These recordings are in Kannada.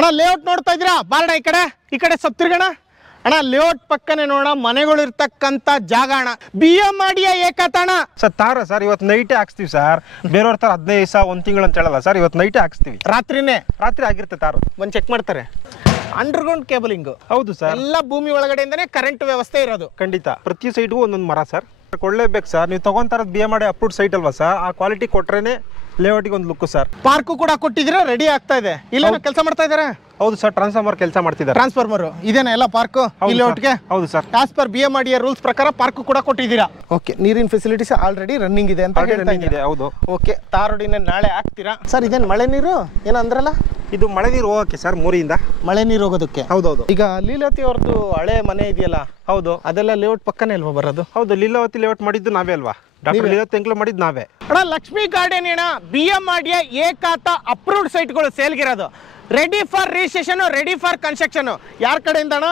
ಅಣ್ಣ ಲೇಔಟ್ ನೋಡ್ತಾ ಇದ್ದೀರಾ? ಬಾರಣ ಈ ಕಡೆ ಸಪ್ತಿರ್ಗಣ. ಅಣ್ಣ ಲೇಔಟ್ ಪಕ್ಕನೆ ನೋಡ ಮನೆಗಳು ಇರ್ತಕ್ಕಂಥ ಜಾಗ ಅಣ್ಣ. BM-RDA ಏಕತಾಣ ಸರ್ ತಾರ ಸರ್ ಇವತ್ತು ನೈಟೇ ಹಾಕ್ಸ್ತೀವಿ ಸರ್. ಬೇರೆಯವ್ರ ತರ 15 ದಿವಸ 1 ತಿಂಗಳು ಅಂತ ಹೇಳಲ್ಲ ಸರ್, ಇವತ್ತು ನೈಟೇ ಹಾಕ್ಸ್ತೀವಿ. ರಾತ್ರಿ ಆಗಿರುತ್ತೆ ತಾರು. ಬಂದು ಚೆಕ್ ಮಾಡ್ತಾರೆ. Underground cabling. ಹೌದು ಸರ್, ಎಲ್ಲ ಭೂಮಿ ಒಳಗಡೆಯಿಂದನೇ ಕರೆಂಟ್ ವ್ಯವಸ್ಥೆ ಇರೋದು. ಖಂಡಿತ ಪ್ರತಿ ಸೈಟ್ಗೂ ಒಂದೊಂದು ಮರ ಸರ್ ಕೊಳ್ಳೇಬೇಕು ಸರ್. ನೀವು ತಗೊಂತಾರದ್ BM-RDA ಅಪ್ರೂವ್ಡ್ ಸೈಟ್ ಅಲ್ವಾ ಸರ್, ಆ ಕ್ವಾಲಿಟಿ ಕೊಟ್ರೇನೆ ಲೇಔಟಿಗೆ ಒಂದು ಲುಕ್ ಸರ್. ಪಾರ್ಕು ಕೂಡ ಕೊಟ್ಟಿದ್ದೀರಾ, ರೆಡಿ ಆಗ್ತಾ ಇದೆ. ಇಲ್ಲ ಕೆಲಸ ಮಾಡ್ತಾ ಇದ್ದಾರೆ? ಹೌದು ಸರ್, ಟ್ರಾನ್ಸ್ಫಾರ್ಮರ್ ಕೆಲಸ ಮಾಡ್ತಿದ್ದಾರೆ. ಟ್ರಾನ್ಸ್ಫಾರ್ಮರ್ ಇದೇನಾ ಎಲ್ಲ ಪಾರ್ಕು ಈ ಲೇಔಟ್ಗೆ? ಹೌದು sir, as per BM-RDA rules ಪ್ರಕಾರ ಪಾರ್ಕು ಕೂಡ ಕೊಟ್ಟಿದ್ದೀರಾ. ಓಕೆ, ನೀರಿನ ಫೆಸಿಲಿಟೀಸ್ ಆಲ್ರೆಡಿ ರನ್ನಿಂಗ್ ಇದೆ ಅಂತ ಹೇಳ್ತಾ ಇದ್ದೀರಾ? ಹೌದು. ಓಕೆ, ತಾರೋಡಿನ ನಾಳೆ ಹಾಕ್ತೀರಾ ಸರ್? ಇದೇನು ಮಳೆ ನೀರು ಏನಂದ್ರಲ್ಲ? ಇದು ಮಳೆ ನೀರು ಹೋಗಕ್ಕೆ ಸರ್, ಮೂರಿಯಿಂದ ಮಳೆ ನೀರು ಹೋಗೋದಕ್ಕೆ. ಹೌದೌದು. ಈಗ ಲೀಲಾವತಿ ಅವ್ರದ್ದು ಹಳೆ ಮನೆ ಇದೆಯಲ್ಲ? ಹೌದು, ಅದೆಲ್ಲ ಲೇಔಟ್ ಪಕ್ಕನೇ ಅಲ್ವಾ ಬರೋದು? ಹೌದು, ಲೀಲಾವತಿ ಲೇಔಟ್ ಮಾಡಿದ್ದು ನಾವೇ ಅಲ್ವಾ, ಡಾಕ್ಟರ್ ಲೀಲಾವತಿ ಎಂಕ್ಲ ಮಾಡಿದ್ದು ನಾವೇ. ಅಣ್ಣ ಲಕ್ಷ್ಮಿ ಗಾರ್ಡನ್ ಅಣ್ಣ BM-RDA ಏಕಾತ ಅಪ್ರೂವ್ಡ್ ಸೈಟ್ಗಳು ಸೇಲ್ಗಿರೋದು. Ready for registration, ready for construction. ಯಾರ ಕಡೆಯಿಂದ ಅಣ್ಣ?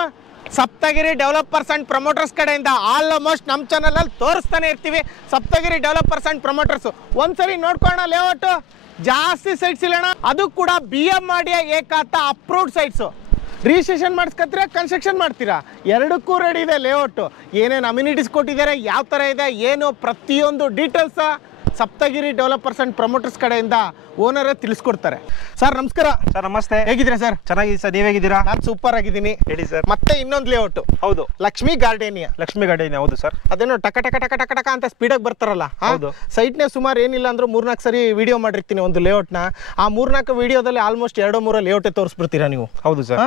ಸಪ್ತಗಿರಿ ಡೆವಲಪರ್ಸ್ ಅಂಡ್ ಪ್ರಮೋಟರ್ಸ್ ಕಡೆಯಿಂದ. ಆಲ್ಮೋಸ್ಟ್ ನಮ್ಮ ಚಾನಲ್ ಅಲ್ಲಿ ತೋರಿಸ್ತಾನೆ ಇರ್ತೀವಿ ಸಪ್ತಗಿರಿ ಡೆವಲಪರ್ಸ್ ಅಂಡ್ ಪ್ರಮೋಟರ್ಸ್. ಒಂದ್ಸರಿ ನೋಡ್ಕೊಳ್ಳೋಣ ಲೇಔಟ್. ಜಾಸ್ತಿ ಸೈಟ್ಸ್ ಇಲ್ಲ ಅಣ್ಣ, ಅದು ಕೂಡ BM-RDA ಏಕಾತ ಅಪ್ರೂವ್ಡ್ ಸೈಟ್ಸ್. ರಿಜಿಸ್ಟ್ರೇಷನ್ ಮಾಡಿಸ್ಕೊತೀರಾ, ಕನ್ಸ್ಟ್ರಕ್ಷನ್ ಮಾಡ್ತೀರಾ, ಎರಡಕ್ಕೂ ರೆಡಿ ಇದೆ ಲೇಔಟ್. ಏನೇನು ಅಮ್ಯುನಿಟೀಸ್ ಕೊಟ್ಟಿದ್ದಾರೆ, ಯಾವ ಥರ ಇದೆ, ಏನು ಪ್ರತಿಯೊಂದು details Saptagiri developers and promoters ಕಡೆಯಿಂದ ಓನರೇ ತಿಳಿಸ್ಕೊಡ್ತಾರೆ. ಸರ್ ನಮಸ್ಕಾರ. ಸರ್ ನಮಸ್ತೆ, ಹೇಗಿದ್ದೀರಾ ಸರ್? ಚೆನ್ನಾಗಿದೆ ಸರ್, ನೀವ್ ಹೇಗಿದ್ದೀರಾ? ನಾನು ಸೂಪರ್ ಆಗಿದ್ದೀನಿ. ಹೇಳಿ ಸರ್. ಮತ್ತೆ ಇನ್ನೊಂದು ಲೇಔಟ್. ಹೌದು, ಲಕ್ಷ್ಮಿ ಗಾರ್ಡೇನಿಯಾ. ಲಕ್ಷ್ಮಿ ಗಾರ್ಡೇನಿಯಾ, ಹೌದು ಸರ್. ಅದೇನೋ ಟಕ ಟಕ ಟಕ ಟಕ ಟಕ ಅಂತ ಸ್ಪೀಡಾಗಿ ಬರ್ತಾರಲ್ಲ. ಹೌದು. ಸೈಟ್ನೇ ಸುಮಾರು ಏನಿಲ್ಲ ಅಂದ್ರೂ 3-4 ಸರಿ ವಿಡಿಯೋ ಮಾಡಿರ್ತೀನಿ ಒಂದು ಲೇಔಟ್ನ. ಆ 3-4 ವಿಡಿಯೋದಲ್ಲಿ ಆಲ್ಮೋಸ್ಟ್ 2-3 ಲೇಔಟೇ ತೋರಿಸ್ಬಿಡ್ತೀರಾ ನೀವು? ಹೌದು ಸರ್.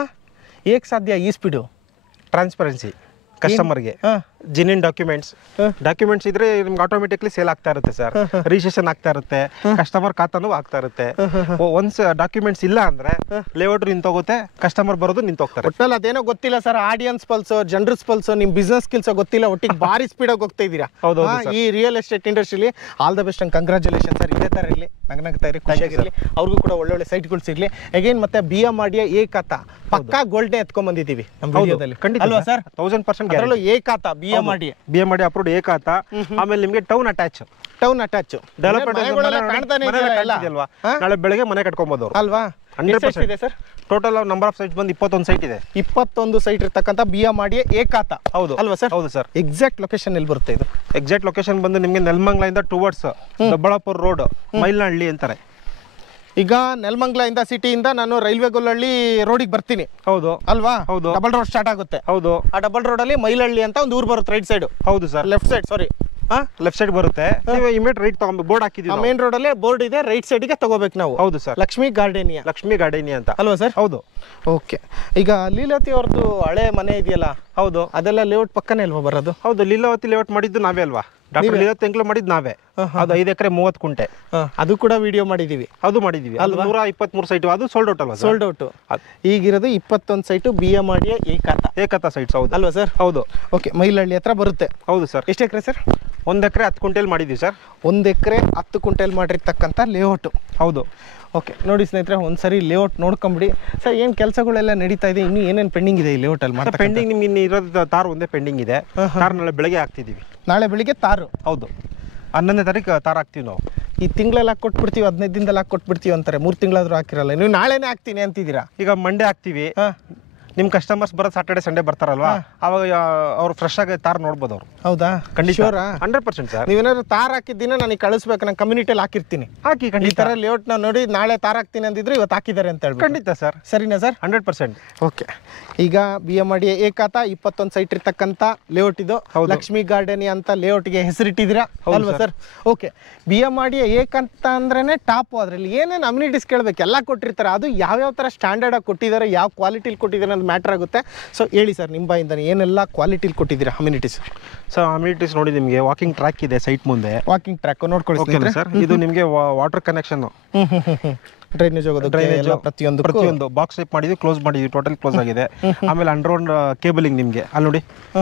ಹೇಗೆ ಸಾಧ್ಯ ಈ ಸ್ಪೀಡು? ಟ್ರಾನ್ಸ್ಪರೆನ್ಸಿ ಕಸ್ಟಮರ್ಗೆ. ಜಿನಿನ್ ಡಾಕ್ಯುಮೆಂಟ್ಸ್ ಇದ್ರೆ ನಿಮ್ಗೆ ಆಟೋಮೆಟಿಕ್ಲಿ ಸೇಲ್ ಆಗ್ತಾ ಇರುತ್ತೆ ಸರ್, ರಿಜಿಸ್ಟ್ರೇಷನ್ ಆಗ್ತಾ ಇರುತ್ತೆ, ಕಸ್ಟಮರ್ ಖಾತಾನು ಆಗ್ತಾ ಇರುತ್ತೆ. ಒನ್ಸ್ ಡಾಕ್ಯುಮೆಂಟ್ಸ್ ಇಲ್ಲ ಅಂದ್ರೆ ಲೇಔಟ್ ನಿಂತೋಗುತ್ತೆ, ಕಸ್ಟಮರ್ ಬರೋದು ನಿಂತೋಗ್ತಾರೆ. ಒಟ್ಟಲ್ಲಿ ಅದೇನೋ ಗೊತ್ತಿಲ್ಲ ಸರ್, ಆಡಿಯನ್ಸ್ ಪಲ್ಸ್, ಜನರಲ್ಸ್ ಪಲ್ಸ್, ನಿಮ್ ಬಿಸ್ನೆಸ್ ಸ್ಕಿಲ್ಸ್ ಗೊತ್ತಿಲ್ಲ, ಒಟ್ಟಿಗೆ ಭಾರಿ ಸ್ಪೀಡಾಗಿ ಹೋಗ್ತಾ ಇದ್ದೀರಾ. ಹೌದು, ಈ ರಿಯಲ್ ಎಸ್ಟೇಟ್ ಇಂಡಸ್ಟ್ರಿಲಿ all the best and congratulation sir. ಇದೇ ತರ ಇರಲಿ, ನಗ್ನಗ್ತಾ ಇರಿ, ಖುಷಿಯಾಗಿರಲಿ, ಅವ್ರಿಗೂ ಕೂಡ ಒಳ್ಳೊಳ್ಳೆ ಸೈಟ್ಗಳು ಸಿಗ್ಲಿ. ಅಗೇನ್ ಮತ್ತೆ BM-RDA ಏಕಾತ ಪಕ್ಕಾ ಗೋಲ್ಡ್ನೇ ಎತ್ಕೊಂಡ್ ಬಂದಿದ್ದೀವಿ ನಮ್ಮ ವಿಡಿಯೋದಲ್ಲಿ, ಅಲ್ವಾ ಸರ್? 1000% ಅದರಲ್ಲೂ ಏಕಾತ BM-RDA ಅಪ್ರೂವ್ಡ್ ಏಕಾತ. ಆಮೇಲೆ ನಿಮ್ಗೆ ಟೌನ್ ಅಟ್ಯಾಚ್ ನಾಳೆ ಬೆಳಗ್ಗೆ ಮನೆ ಕಟ್ಕೊಬಹುದು ಅಲ್ವಾ? 100% ಇದೆ sir. Total number of sites ಬಂದು 21 ಸೈಟ್ ಇದೆ. 21 ಸೈಟ್ ಇರ್ತಕ್ಕಂಥ BM-RDA ಏಕಾತ. ಹೌದು ಅಲ್ವಾ ಸರ್? ಹೌದು ಸರ್. ಎಕ್ಸಾಕ್ಟ್ ಲೊಕೇಶನ್ ಎಲ್ಲಿ ಬರುತ್ತೆ ಇದು? ಎಕ್ಸಾಕ್ಟ್ ಲೊಕೇಶನ್ ಬಂದು ನಿಮ್ಗೆ ನೆಲಮಂಗಲದಿಂದ ಟುವರ್ಡ್ಸ್ ದೊಡ್ಡಬಳ್ಳಾಪುರ ರೋಡ್ ಮೈಲ್ನಹಳ್ಳಿ ಅಂತಾರೆ. ಈಗ ನೆಲಮಂಗಲದಿಂದ ಸಿಟಿಯಿಂದ ನಾನು ರೈಲ್ವೆ ಗೊಲ್ಲಹಳ್ಳಿ ರೋಡಿಗೆ ಬರ್ತೀನಿ. ಹೌದು ಅಲ್ವಾ? ಹೌದು. ಡಬಲ್ ರೋಡ್ ಸ್ಟಾರ್ಟ್ ಆಗುತ್ತೆ. ಹೌದು. ಆ ಡಬಲ್ ರೋಡ್ ಅಲ್ಲಿ ಮೈಲಹಳ್ಳಿ ಅಂತ ಒಂದು ಊರು ಬರುತ್ತೆ ರೈಟ್ ಸೈಡ್. ಹೌದು ಸರ್. ಲೆಫ್ಟ್ ಸೈಡ್, ಸಾರಿ, ಲೆಫ್ಟ್ ಸೈಡ್ ಬರುತ್ತೆ. ನೀವು ಇಮಿಡಿಯೇಟ್ ರೈಟ್ ತಗೊಂಡು ಬೋರ್ಡ್ ಹಾಕಿದೀವಿ. ಮೇನ್ ರೋಡ್ ಅಲ್ಲೇ ಬೋರ್ಡ್ ಇದೆ, ರೈಟ್ ಸೈಡ್ ಗೆ ತಗೋಬೇಕು ನಾವು. ಹೌದು ಸರ್. ಲಕ್ಷ್ಮಿ ಗಾರ್ಡೇನಿಯಾ ಅಂತ ಅಲ್ವಾ ಸರ್? ಹೌದು. ಓಕೆ, ಈಗ ಲೀಲಾವತಿ ಅವ್ರದ್ದು ಹಳೆ ಮನೆ ಇದೆಯಲ್ಲ? ಹೌದು. ಅದೆಲ್ಲ ಲೇಔಟ್ ಪಕ್ಕನೇ ಅಲ್ವಾ ಬರೋದು? ಹೌದು, ಲೀಲಾವತಿ ಲೇಔಟ್ ಮಾಡಿದ್ದು ನಾವೇ ಅಲ್ವಾ, ಡಾಕ್ಟರ್ ಲೀಲಾವತಿ ಎಂಕ್ಲ ಮಾಡಿದ್ದು ನಾವೇ. ಅದು 5 ಎಕರೆ 30 ಕುಂಟೆ. ಅದು ಕೂಡ ವಿಡಿಯೋ ಮಾಡಿದೀವಿ. ಅದು ಮಾಡಿದೀವಿ. 123 ಸೈಟ್, ಅದು ಸೋಲ್ಡ್ ಔಟ್ ಅಲ್ವಾ? Sold out. ಈಗಿರೋದು 21 ಸೈಟು BM-RDA ಏಕಾತ ಸೈಟ್ಸ್. ಹೌದು ಅಲ್ವಾ ಸರ್? ಹೌದು. ಓಕೆ, ಮೈಲಹಳ್ಳಿ ಹತ್ರ ಬರುತ್ತೆ. ಹೌದು ಸರ್. ಎಷ್ಟು ಎಕರೆ ಸರ್? 1 ಎಕರೆ 10 ಕುಂಟೆಲ್ ಮಾಡಿದೀವಿ ಸರ್. 1 ಎಕರೆ 10 ಕುಂಟೆಲ್ ಮಾಡಿರ್ತಕ್ಕಂಥ ಲೇಔಟ್. ಹೌದು. ಓಕೆ, ನೋಡಿ ಸ್ನೇಹಿತರೆ, ಒಂದ್ಸರಿ ಲೇಔಟ್ ನೋಡ್ಕೊಂಬಿಡಿ ಸರ್. ಏನು ಕೆಲಸಗಳೆಲ್ಲ ನಡೀತಾ ಇದೆ, ಇನ್ನೂ ಏನೇನು ಪೆಂಡಿಂಗ್ ಇದೆ ಈ ಲೇಔಟ್ ಅಲ್ಲಿ? ಪೆಂಡಿಂಗ್ ನಿಮ್ಗೆ ಇನ್ನು ಇರೋದು ತಾರ್ ಒಂದೇ ಪೆಂಡಿಂಗ್ ಇದೆ. ತಾರ್ ನಾಳೆ ಬೆಳಗ್ಗೆ ಹಾಕ್ತಿದೀವಿ. ನಾಳೆ ಬೆಳಿಗ್ಗೆ ತಾರು? ಹೌದು, 11ನೇ ತಾರೀಕು ತಾರ್ ಹಾಕ್ತೀವಿ ನಾವು. ಈ ತಿಂಗಳಲ್ಲಿ ಹಾಕೊಟ್ಬಿಡ್ತೀವಿ, 15 ದಿನದಲ್ಲಿ ಹಾಕೊಟ್ಬಿಡ್ತೀವಿ ಅಂತಾರೆ. 3 ತಿಂಗಳಾದ್ರೂ ಹಾಕಿರಲ್ಲ ನೀವು. ನಾಳೆನೇ ಹಾಕ್ತೀನಿ ಅಂತಿದ್ದೀರಾ? ಈಗ ಮಂಡೇ ಹಾಕ್ತೀವಿ. ನಿಮ್ಮ ಕಸ್ಟಮರ್ಸ್ ಬರೋದು ಸಾಟರ್ಡೆ ಸಂಡೇ ಬರ್ತಾರಲ್ವಾ, ಅವಾಗ ಅವ್ರು ಫ್ರೆಶ್ ಆಗಿ ತಾರ್ ನೋಡ್ಬೋದು ಅವರು. ಹೌದಾ? ಖಂಡಿತ 100% ಸರ್. ನೀವೇನಾದ್ರು ತಾರ್ ಹಾಕಿದ್ದೀನ ನನಗೆ ಕಳಿಸ್ಬೇಕು, ನಾನು ಕಮ್ಯುನಿಟಿಯಲ್ಲಿ ಹಾಕಿರ್ತೀನಿ. ಹಾಕಿ ಖಂಡಿತ. ಈ ಥರ ಲೇಔಟ್ ನ ನೋಡಿ ನಾಳೆ ತಾರ್ ಹಾಕ್ತೀನಿ ಅಂದಿದ್ರು, ಇವತ್ತು ಹಾಕಿದ್ದಾರೆ ಅಂತ ಹೇಳಿ. ಖಂಡಿತ ಸರ್. ಸರಿನಾ ಸರ್? 100%. ಓಕೆ, ಈಗ BM-RDA ಏಕಾತ 21 ಸೈಟ್ ಇರ್ತಕ್ಕಂಥ ಲೇಔಟ್ ಇದು. ಲಕ್ಷ್ಮಿ ಗಾರ್ಡೇನಿಯಾ ಅಂತ ಲೇಔಟ್ಗೆ ಹೆಸರಿಟ್ಟಿದ್ದೀರಾ ಅಲ್ವಾ ಸರ್? ಓಕೆ, BM-RDA ಏಕಂತ ಅಂದ್ರೇನೆ ಟಾಪ್. ಅದರಲ್ಲಿ ಏನೇನು ಅಮ್ಯುನಿಟೀಸ್ ಕೇಳಬೇಕು ಎಲ್ಲ ಕೊಟ್ಟಿರ್ತಾರೆ. ಅದು ಯಾವ್ಯಾವ ಥರ ಸ್ಟ್ಯಾಂಡರ್ಡ್ ಆಗಿ ಕೊಟ್ಟಿದ್ದಾರೆ, ಯಾವ ಕ್ವಾಲಿಟಿಲಿ ಕೊಟ್ಟಿದ್ದಾರೆ ಅಂತ ಮ್ಯಾಟರ್ ಆಗುತ್ತೆ. ಸೊ ಹೇಳಿ ಸರ್, ನಿಮ್ಮ ಬಾಯಿಂದಾನೆ ಏನೆಲ್ಲ ಕ್ವಾಲಿಟಿಲಿ ಕೊಟ್ಟಿದ್ದೀರಾ ಅಮ್ಯುನಿಟೀಸ್? ಸೊ ಅಮ್ಯುನಿಟೀಸ್ ನೋಡಿ, ನಿಮಗೆ ವಾಕಿಂಗ್ ಟ್ರ್ಯಾಕ್ ಇದೆ ಸೈಟ್ ಮುಂದೆ. ವಾಕಿಂಗ್ ಟ್ರ್ಯಾಕ್ ನೋಡ್ಕೊಳ್ಳಿ ಸರ್. ಇದು ನಿಮಗೆ ವಾಟರ್ ಕನೆಕ್ಷನ್, ಡ್ರೈನೇಜ್ ಹೋಗೋದು, ಪ್ರತಿಯೊಂದು ಬಾಕ್ಸ್ ಟೈಪ್ ಮಾಡಿದ್ವಿ, ಕ್ಲೋಸ್ ಮಾಡಿದ್ವಿ, ಟೋಟಲ್ ಕ್ಲೋಸ್ ಆಗಿದೆ. ಆಮೇಲೆ ಅಂಡರ್ಗ್ರೌಂಡ್ ಕೇಬಲಿಂಗ್, ನಿಮಗೆ ಅಲ್ಲಿ ನೋಡಿ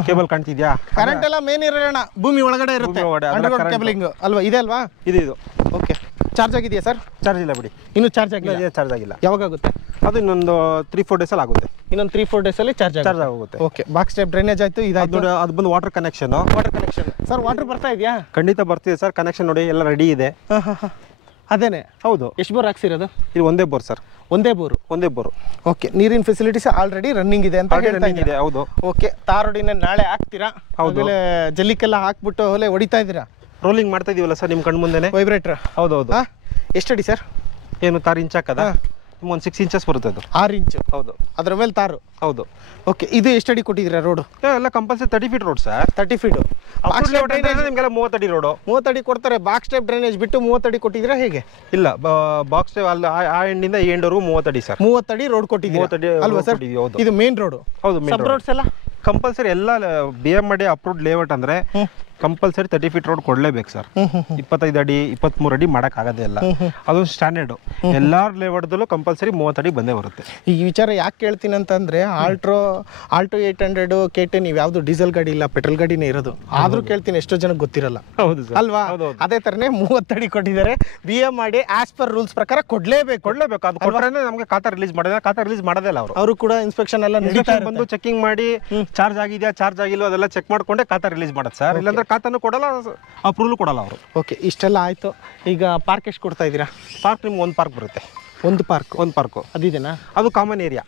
ಕೇಬಲ್ ಕಾಣ್ತಿದ್ಯಾ? ಕರೆಂಟ್ ಎಲ್ಲ ಮೇನ್ ಇರೋಣ ಭೂಮಿ ಒಳಗಡೆ ಇರುತ್ತೆ. ಅಂಡರ್ಗ್ರೌಂಡ್ ಕೇಬಲಿಂಗ್ ಅಲ್ವಾ? ಇದೆ ಅಲ್ವಾ? ಇದು. ಓಕೆ, ಚಾರ್ಜ್ ಆಗಿದೆಯಾ ಸರ್? ಚಾರ್ಜ್ ಇಲ್ಲ ಬಿಡಿ, ಇನ್ನೂ ಚಾರ್ಜ್ ಆಗಿಲ್ಲ. ಚಾರ್ಜ್ ಆಗಿಲ್ಲ. ಯಾವಾಗ ಆಗುತ್ತೆ ಅದು? ಇನ್ನೊಂದು 3-4 ಡೇಸಲ್ಲಿ ಆಗುತ್ತೆ. ಇನ್ನೊಂದು 3-4 ಡೇಸಲ್ಲಿ ಚಾರ್ಜ್ ಆಗುತ್ತೆ. ಓಕೆ, ಬಾಕ್ಸ್ ಟೈಪ್ ಡ್ರೈನೇಜ್ ಆಯ್ತು, ಇದಾಯ್ತು. ಅದು ಬಂದು ವಾಟರ್ ಕನೆಕ್ಷನ್. ಸರ್ ವಾಟರ್ ಬರ್ತಾ ಇದೆಯಾ? ಖಂಡಿತ ಬರ್ತಿದೆ ಸರ್. ಕನೆಕ್ಷನ್ ನೋಡಿ ಎಲ್ಲ ರೆಡಿ ಇದೆ. ಅದೇನೆ. ಹೌದು. ಎಷ್ಟು ಬೋರ್ ಹಾಕ್ಸಿರೋದು? ಇದು ಒಂದೇ ಬೋರ್ ಸರ್. ಒಂದೇ ಬೋರು. ಓಕೆ, ನೀರಿನ ಫೆಸಿಲಿಟೀಸ್ ಆಲ್ರೆಡಿ ರನ್ನಿಂಗ್ ಇದೆ ಅಂತ ಹೇಳ್ತಾ ಇದ್ದೀರಾ? ಹೌದು. ಓಕೆ, ತಾರೋಡಿನ ನಾಳೆ ಹಾಕ್ತೀರಾ? ಆಮೇಲೆ ಜಲ್ಲಿಕೆಲ್ಲ ಹಾಕ್ಬಿಟ್ಟು ಹೊಲೆ ಹೊಡಿತಾ ಇದ್ದೀರಾ? ರೋಲಿಂಗ್ ಮಾಡ್ತಾ ಇದೀವಲ್ಲ ಸರ್ ನಿಮ್ಮ ಕಣ್ಣು ಮುಂದೆನೆ. ವೈಬ್ರೇಟರ್. ಹೌದೌದು. ಎಷ್ಟು ಅಡಿ ಸರ್? ಏನು ತಾರು ಇಂಚ್ ಹಾಕದ? ಒಂದು 6 ಇಂಚಸ್ ಬರುತ್ತೆ ಅದು. 6 ಇಂಚು. ಹೌದು. ಅದ್ರ ಮೇಲೆ ತಾರು. ಹೌದು. ಓಕೆ, ಇದು ಎಷ್ಟು ಅಡಿ ಕೊಟ್ಟಿದ್ದೀರಾ ರೋಡು? ಎಲ್ಲ compulsory 30 feet road sir. 30 feet. ನಿಮಗೆಲ್ಲ 30 ಅಡಿ ರೋಡು. 30 ಅಡಿ ಕೊಡ್ತಾರೆ. ಬಾಕ್ಸ್ ಟೈಪ್ ಡ್ರೈನೇಜ್ ಬಿಟ್ಟು 30 ಅಡಿ ಕೊಟ್ಟಿದ್ದೀರಾ ಹೇಗೆ? ಇಲ್ಲ, ಬಾಕ್ಸ್ ಟೈಪ್ ಅಲ್ಲಿ ಆ ಎಂಡಿಂದ ಈ ಎಂಡ್ವರೆಗೂ 30 ಅಡಿ ಸರ್. 30 ಅಡಿ ರೋಡ್ ಕೊಟ್ಟಿದ್ದೀರಾ? 30 ಅಡಿ ಅಲ್ವಾ ಸರ್? ಇದು ಮೇನ್ ರೋಡು. ಹೌದು, ಮೇನ್ ಸಬ್ ರೋಡ್ಸ್ ಎಲ್ಲ ಕಂಪಲ್ಸರಿ ಎಲ್ಲ BMRD ಅಪ್ರೂವ್ಡ್ ಲೇಔಟ್ ಅಂದ್ರೆ ಕಂಪಲ್ಸರಿ 30 ಫೀಟ್ ರೋಡ್ ಕೊಡ್ಲೇಬೇಕು ಸರ್. 25 ಅಡಿ 23 ಅಡಿ ಮಾಡಕ್ ಆಗೋದೇ ಇಲ್ಲ. ಅದೊಂದು ಸ್ಟ್ಯಾಂಡರ್ಡ್. ಎಲ್ಲಾ ಲೇಔಟ್ದಲ್ಲೂ ಕಂಪಲ್ಸರಿ 30 ಅಡಿ ಬಂದೇ ಬರುತ್ತೆ. ಈ ವಿಚಾರ ಯಾಕೆ ಕೇಳ್ತೀನಿ ಅಂತಂದ್ರೆ ಆಲ್ಟೋ 800 KT ನೀವು ಯಾವ್ದು ಡೀಸೆಲ್ ಗಾಡಿ ಇಲ್ಲ, ಪೆಟ್ರೋಲ್ ಗಾಡಿನೇ ಇರೋದು. ಆದ್ರೂ ಕೇಳ್ತೀನಿ, ಎಷ್ಟೋ ಜನಕ್ಕೆ ಗೊತ್ತಿರಲ್ಲ. ಹೌದು ಅಲ್ವಾ? ಅದೇ ತರನೇ 30 ಅಡಿ ಕೊಟ್ಟಿದ್ದಾರೆ. BMRD ಆಸ್ ಪರ್ ರೂಲ್ಸ್ ಪ್ರಕಾರ ಕೊಡ್ಲೇಬೇಕು. ಅದು ಕೊಟ್ರೆ ನಮಗೆ ಖಾತಾ ರಿಲೀಸ್ ಮಾಡಿದ್ರೆ, ಖಾತಾ ರಿಲೀಸ್ ಮಾಡೋದೇ ಇಲ್ಲ ಅವರು ಕೂಡ ಇನ್ಸ್ಪೆಕ್ಷನ್ ಎಲ್ಲ ಬಂದು ಚೆಕಿಂಗ್ ಮಾಡಿ ಚಾರ್ಜ್ ಆಗಿದೆಯಾ ಚಾರ್ಜ್ ಆಗಿಲ್ಲ ಅದೆಲ್ಲ ಚೆಕ್ ಮಾಡ್ಕೊಂಡೆ ಖಾತಾ ರಿಲೀಸ್ ಮಾಡೋದು ಸರ್. ಇಲ್ಲಾಂದ್ರೆ ಖಾತಾನು ಕೊಡಲ್ಲ, ಅಪ್ರೂವಲ್ ಕೊಡಲ್ಲ ಅವರು. ಓಕೆ, ಇಷ್ಟೆಲ್ಲ ಆಯ್ತು. ಈಗ ಪಾರ್ಕ್ ಎಷ್ಟು ಕೊಡ್ತಾ ಇದ್ದೀರಾ? ಪಾರ್ಕ್ ನಿಮ್ಗೆ ಒಂದು ಪಾರ್ಕ್ ಬರುತ್ತೆ. ಒಂದು ಪಾರ್ಕ್ ಅದಿದೆನಾ? ಅದು ಕಾಮನ್ ಏರಿಯಾ.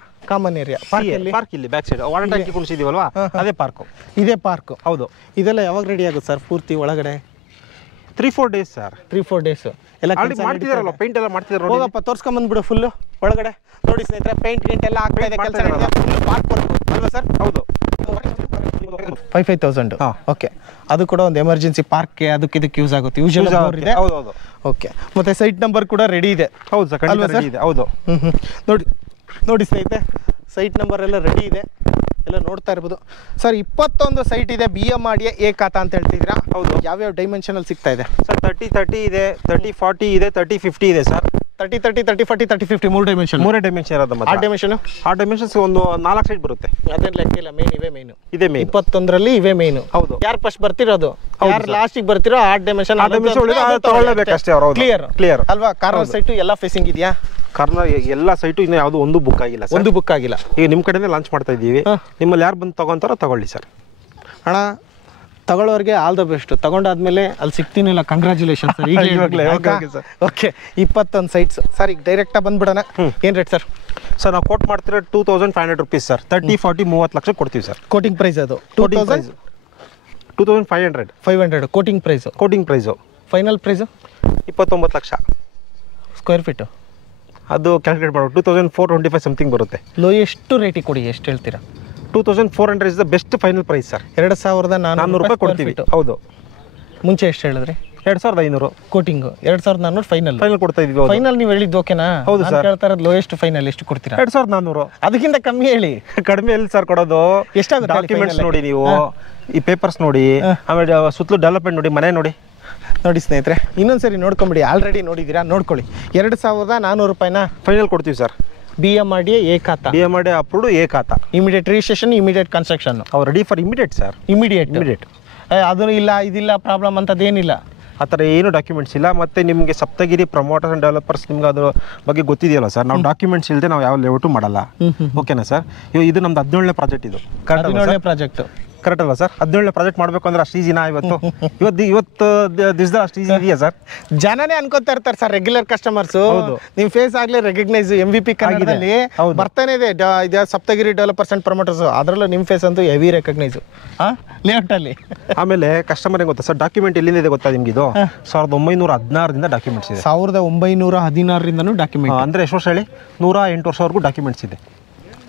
ಪಾರ್ಕ್ ಇಲ್ಲಿ ಬ್ಯಾಕ್ ಸೈಡ್ ವಾಟರ್ ಟ್ಯಾಂಕಿ ಕುಣಿಸಿದೀವಲ್ವಾ, ಅದೇ ಪಾರ್ಕ್. ಇದೇ ಪಾರ್ಕ್. ಹೌದು. ಇದೆಲ್ಲ ಯಾವಾಗ ರೆಡಿ ಆಗುತ್ತೆ ಸರ್ ಪೂರ್ತಿ ಒಳಗಡೆ? 3-4 ಡೇಸ್ ಸರ್. 3-4 ಡೇಸ್ ಎಲ್ಲ ಮಾಡ್ತಿದಾರಲ್ಲ, ಪೇಂಟ್ ಎಲ್ಲ ಮಾಡ್ತಿದಾರೆ. ಹೋಗಪ್ಪ, ತೋರ್ಸ್ಕೊಂಬಂದ್ಬಿಡು ಫುಲ್ಲು ಒಳಗಡೆ. ನೋಡಿ ಸ್ನೇಹಿತರೆ, ಪೇಂಟ್ ಗಿಂಟ್ ಎಲ್ಲ ಆಗ್ತಾ ಇದೆ, ಕೆಲಸ ನಡೆದಿದೆ. ಪಾರ್ಕ್ ಅಲ್ವಾ ಸರ್? ಹೌದು. 5,000. ಓಕೆ, ಅದು ಕೂಡ ಒಂದು ಎಮರ್ಜೆನ್ಸಿ ಪಾರ್ಕ್ಗೆ ಅದಕ್ಕೆ ಇದಕ್ಕೆ ಯೂಸ್ ಆಗುತ್ತೆ. ಇದೆ. ಹೌದು. ಓಕೆ, ಮತ್ತೆ ಸೈಟ್ ನಂಬರ್ ಕೂಡ ರೆಡಿ ಇದೆ. ಹೌದು ಸರ್, ಖಂಡಿತ ರೆಡಿ ಇದೆ. ಹೌದು. ನೋಡಿ ಸ್ನೇಹಿತರೆ, ಸೈಟ್ ನಂಬರ್ ಎಲ್ಲ ರೆಡಿ ಇದೆ, ಎಲ್ಲ ನೋಡ್ತಾ ಇರ್ಬೋದು ಸರ್. 21 ಸೈಟ್ ಇದೆ BMRD ಎ ಖಾತಾ ಅಂತ ಹೇಳ್ತಿದ್ದೀರಾ? ಹೌದು. ಯಾವ್ಯಾವ ಡೈಮೆನ್ಷನ್ ಅಲ್ಲಿ ಸಿಗ್ತಾ ಇದೆ ಸರ್? 30-30 ಇದೆ, 30-40 ಇದೆ, 30-50 ಇದೆ ಸರ್. 30-30, 30-40, 30-50 ಮೂರೇ ಡೈಮೆನ್ಷನ್ ಇರೋದು. ಆ ಡೈಮೆನ್ಷನ್ಸ್ ಒಂದು 4 ಸೈಟ್ ಬರುತ್ತೆ. ಅದೇನು ಲೆಕ್ಕ ಇಲ್ಲ, ಮೇನ್ ಇದೆ ಮೇನ್. 21ರಲ್ಲಿ ಇವೇ ಮೇನು. ಹೌದು. ಯಾರು ಫಸ್ಟ್ ಬರ್ತಿರೋದು, ಯಾರು ಲಾಸ್ಟಿಗೆ ಬರ್ತಿರೋ ಆ ಡೈಮೆನ್ಷನ್ ತಗೊಳ್ಳೇಬೇಕಷ್ಟೇ ಅವರು. ಕ್ಲಿಯರ್ ಅಲ್ವಾ? ಕಾರ್ನರ್ ಸೈಟು ಎಲ್ಲ ಫೇಸಿಂಗ್ ಇದೆಯಾ? ಕಾರ್ನರ್ ಎಲ್ಲ ಸೈಟು ಇನ್ನು ಯಾವುದು ಒಂದು ಬುಕ್ ಆಗಿಲ್ಲ. ಒಂದು ಬುಕ್ ಆಗಿಲ್ಲ. ಈಗ ನಿಮ್ಮ ಕಡೆನೇ ಲಾಂಚ್ ಮಾಡ್ತಾ ಇದ್ದೀವಿ. ನಿಮ್ಮಲ್ಲಿ ಯಾರು ಬಂದು ತಗೊಂತಾರೋ ತಗೊಳ್ಳಿ ಸರ್. ಅಣ್ಣ, ತಗೊಳ್ಳೋರಿಗೆ ಆಲ್ ದ ಬೆಸ್ಟ್. ತಗೊಂಡಾದ್ಮೇಲೆ ಅಲ್ಲಿ ಸಿಗ್ತೀನಿಲ್ಲ, congratulation sir. Okay, 21 sites sir. ಈಗ ಡೈರೆಕ್ಟಾಗಿ ಬಂದ್ಬಿಡೋಣ. ಏನು ರೇಟ್ ಸರ್? ಸರ್ ನಾವು ಕೋಟ್ ಮಾಡ್ತಿರೋ 2,500 rupees ಸರ್. 30-40-30 ಲಕ್ಷ ಕೊಡ್ತೀವಿ ಸರ್. ಕೋಟಿಂಗ್ ಪ್ರೈಸ್ ಅದು 2,500 quoting price. Final price 29 lakh. Square feet ಅದು ಕ್ಯಾಲ್ಕುಲೇಟ್ ಮಾಡೋ 2,425 ಸಮಥಿಂಗ್ ಬರುತ್ತೆ. ಲೋಯೆಸ್ಟ್ ರೇಟಿಗೆ ಕೊಡಿ, ಎಷ್ಟು ಹೇಳ್ತೀರಾ? 2,400 is the best final price sir. 2,400 ರೂಪಾಯಿ ಕೊಡ್ತೀವಿ. ಹೌದು. ಮುಂಚೆ ಎಷ್ಟು ಹೇಳಿದ್ರಿ? 2,500 ಕೋಟಿಂಗ್, 2,400 ಫೈನಲ್ ಕೊಡ್ತಾ ಇದೀವಿ. ಫೈನಲ್ ನೀವು ಹೇಳಿದ್ದು ಓಕೆನಾ? ಹೌದು ಸರ್. ಹೇಳ್ತಾ ಇರೋದು ಲೋಯೆಸ್ಟ್ ಫೈನಲ್ ಎಷ್ಟು ಕೊಡ್ತೀರಾ? 2,400. ಅದಕ್ಕಿಂತ ಕಮ್ಮಿ ಹೇಳಿ. ಕಡಿಮೆ ಎಲ್ಲಿ ಸರ್ ಕೊಡೋದು? ಎಷ್ಟಾಗುತ್ತೆ? ಡಾಕ್ಯುಮೆಂಟ್ಸ್ ನೋಡಿ, ನೀವು ಈ ಪೇಪರ್ಸ್ ನೋಡಿ, ಆಮೇಲೆ ಸುತ್ತಲೂ ಡೆವಲಪ್ಮೆಂಟ್ ನೋಡಿ, ಮನೆ ನೋಡಿ. ಸ್ನೇಹಿತರೆ, ಇನ್ನೊಂದ್ಸರಿ ನೋಡ್ಕೊಂಬಿಡಿ. ಆಲ್ರೆಡಿ ನೋಡಿದ್ದೀರಾ, ನೋಡ್ಕೊಳ್ಳಿ. 2,400 ರೂಪಾಯಿನ ಫೈನಲ್ ಕೊಡ್ತೀವಿ sir. BMRD A khata. BMRD ಅಪ್ರೂವ್ಡ್ A khata. Immediate registration, immediate construction. ಅವ್ರು ready for immediate sir. Immediate. ಅದು ಇಲ್ಲ ಇದಿಲ್ಲ ಪ್ರಾಬ್ಲಮ್ ಅಂತದೇನಿಲ್ಲ. ಆ ಥರ ಏನು ಡಾಕ್ಯುಮೆಂಟ್ಸ್ ಇಲ್ಲ. ಮತ್ತು ನಿಮಗೆ ಸಪ್ತಗಿರಿ ಪ್ರಮೋಟರ್ಸ್ ಆ್ಯಂಡ್ ಡೆವಲಪರ್ಸ್ ನಿಮ್ಗೆ ಅದ್ರ ಬಗ್ಗೆ ಗೊತ್ತಿದೆಯಲ್ಲ ಸರ್. ನಾವು ಡಾಕ್ಯುಮೆಂಟ್ಸ್ ಇಲ್ಲದೆ ನಾವು ಯಾವ ಲೇಔಟು ಮಾಡಲ್ಲ. ಓಕೆನಾ ಸರ್? ಇದು ನಮ್ದು 17ನೇ ಪ್ರಾಜೆಕ್ಟ್. ಇದು 17ನೇ ಪ್ರಾಜೆಕ್ಟ್ ಕರೆಕ್ಟ್ ಅಲ್ವಾ ಸರ್? 17ನೇ ಪ್ರಾಜೆಕ್ಟ್ ಮಾಡಬೇಕು ಅಂದ್ರೆ ಅಷ್ಟು ಈಜಿನ? ಇವತ್ತು ದಿವಸದ ಅಷ್ಟು ಈಜಿ ಇದೆಯಾ ಸರ್? ಜನನೇ ಅನ್ಕೋತಾ ಇರ್ತಾರೆ ಸರ್, ರೆಗ್ಯುಲರ್ ಕಸ್ಟಮರ್ಸ್. ನಿಮ್ ಫೇಸ್ ಆಗ್ಲೇ ರೆಕಗ್ನೈಸ್ MVP ಕನ್ನಡದಲ್ಲಿ ಬರ್ತಾನೆ ಇದೆ. ಸಪ್ತಗಿರಿ ಡೆವಲಪರ್ಸ್ ಅಂಡ್ ಪ್ರಮೋಟರ್ಸ್, ಅದರಲ್ಲೂ ನಿಮ್ ಫೇಸ್ ಅಂತೂ ಹೆವಿ ರೆಕಗ್ನೈಸ್ ಲೇಔಟ್ ಅಲ್ಲಿ. ಆಮೇಲೆ ಕಸ್ಟಮರ್ ಗೊತ್ತಾ ಸರ್, ಡಾಕ್ಯುಮೆಂಟ್ ಎಲ್ಲಿಂದ ಇದೆ ಗೊತ್ತಾ ನಿಮ್ಗೆ? ಇದು 1916ರಿಂದ ಡಾಕ್ಯುಮೆಂಟ್ಸ್ ಇದೆ. 1916ರಿಂದನೂ ಡಾಕ್ಯುಮೆಂಟ್ ಅಂದ್ರೆ ಎಷ್ಟು ವರ್ಷ ಹೇಳಿ? 108 ವರ್ಷವರೆಗೂ ಡಾಕ್ಯುಮೆಂಟ್ಸ್ ಇದೆ.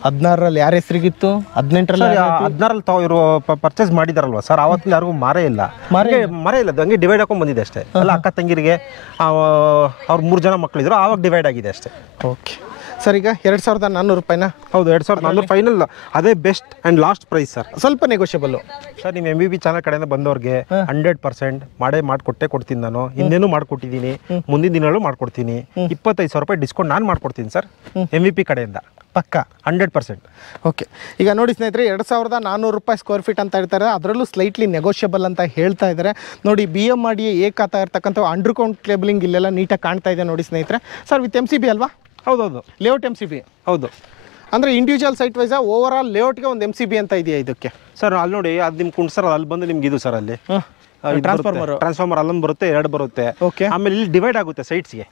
16ರಲ್ಲಿ ಯಾರ ಹೆಸರಿಗಿತ್ತು? 18ರಲ್ಲಿ ಇವರು ಪರ್ಚೇಸ್ ಮಾಡಿದಾರಲ್ವಾ ಸರ್, ಆವತ್ತಿನ ಯಾರಿಗೂ ಮಾರೇ ಇಲ್ಲ. ಹಂಗೆ ಡಿವೈಡ್ ಹಾಕೊಂಡು ಬಂದಿದೆ ಅಷ್ಟೇ. ಅಲ್ಲ, ಅಕ್ಕ ತಂಗಿರಿಗೆ ಅವ್ರ 3 ಜನ ಮಕ್ಕಳಿದ್ರು, ಆವಾಗ ಡಿವೈಡ್ ಆಗಿದೆ ಅಷ್ಟೇ. ಓಕೆ ಸರ್, ಈಗ 2,400 ರೂಪಾಯಿನ? ಹೌದು, 2,400 ಫೈನಲ್. ಅದೇ best and last price sir. ಸ್ವಲ್ಪ ನೆಗೋಷಿಯಬಲ್ ಸರ್. ನಿಮ್ಮ MVB ಚಾನಲ್ ಕಡೆಯಿಂದ ಬಂದವ್ರಿಗೆ 100% ಮಾಡಿಕೊಡ್ತೀನಿ ನಾನು. ಹಿಂದೇನು ಮಾಡ್ಕೊಟ್ಟಿದ್ದೀನಿ, ಮುಂದಿನ ದಿನಗಳು ಮಾಡ್ಕೊಡ್ತೀನಿ. 25,000 ರೂಪಾಯಿ ಡಿಸ್ಕೌಂಟ್ ನಾನು ಮಾಡ್ಕೊಡ್ತೀನಿ ಸರ್, MVP ಕಡೆಯಿಂದ ಪಕ್ಕ 100%. ಓಕೆ, ಈಗ ನೋಡಿ ಸ್ನೇಹಿತರೆ, 2,400 ರೂಪಾಯಿ ಸ್ಕ್ವೇರ್ ಫೀಟ್ ಅಂತ ಹೇಳ್ತಾರೆ. ಅದರಲ್ಲೂ ಸ್ಲೈಟ್ಲಿ ನೆಗೋಷಿಯಬಲ್ ಅಂತ ಹೇಳ್ತಾ ಇದ್ದಾರೆ. ನೋಡಿ, BMRD ಎ ಖಾತಾ ಇರ್ತಕ್ಕಂಥ ಅಂಡರ್ ಕೌಂಟ್ ಲೇಬಲಿಂಗ್ ಇಲ್ಲೆಲ್ಲ ನೀಟಾಗಿ ಕಾಣ್ತಾ ಇದೆ ನೋಡಿ ಸ್ನೇಹಿತರೆ. ಸರ್, ವಿತ್ MCB ಅಲ್ವಾ? ಹೌದೌದು, ಲೇಔಟ್ MCB. ಹೌದು. ಅಂದರೆ individual site wise over all ಲೇಔಟ್ಗೆ ಒಂದು MCB ಅಂತ ಇದೆಯಾ ಇದಕ್ಕೆ? ಸರ್ ಅಲ್ಲಿ ನೋಡಿ, ಅದು ನಿಮ್ಗೆ ಕುಂಡ್ ಸರ್, ಅಲ್ಲಿ ಬಂದು ನಿಮ್ಗೆ ಇದು ಸರ್, ಅಲ್ಲಿ ಟ್ರಾನ್ಸ್ಫಾರ್ಮರ್ ಅಲ್ಲೊಂದು ಬರುತ್ತೆ, 2 ಬರುತ್ತೆ. ಓಕೆ. ಆಮೇಲೆ ಇಲ್ಲಿ ಡಿವೈಡ್ ಆಗುತ್ತೆ ಸೈಡ್ಸ್ಗೆ.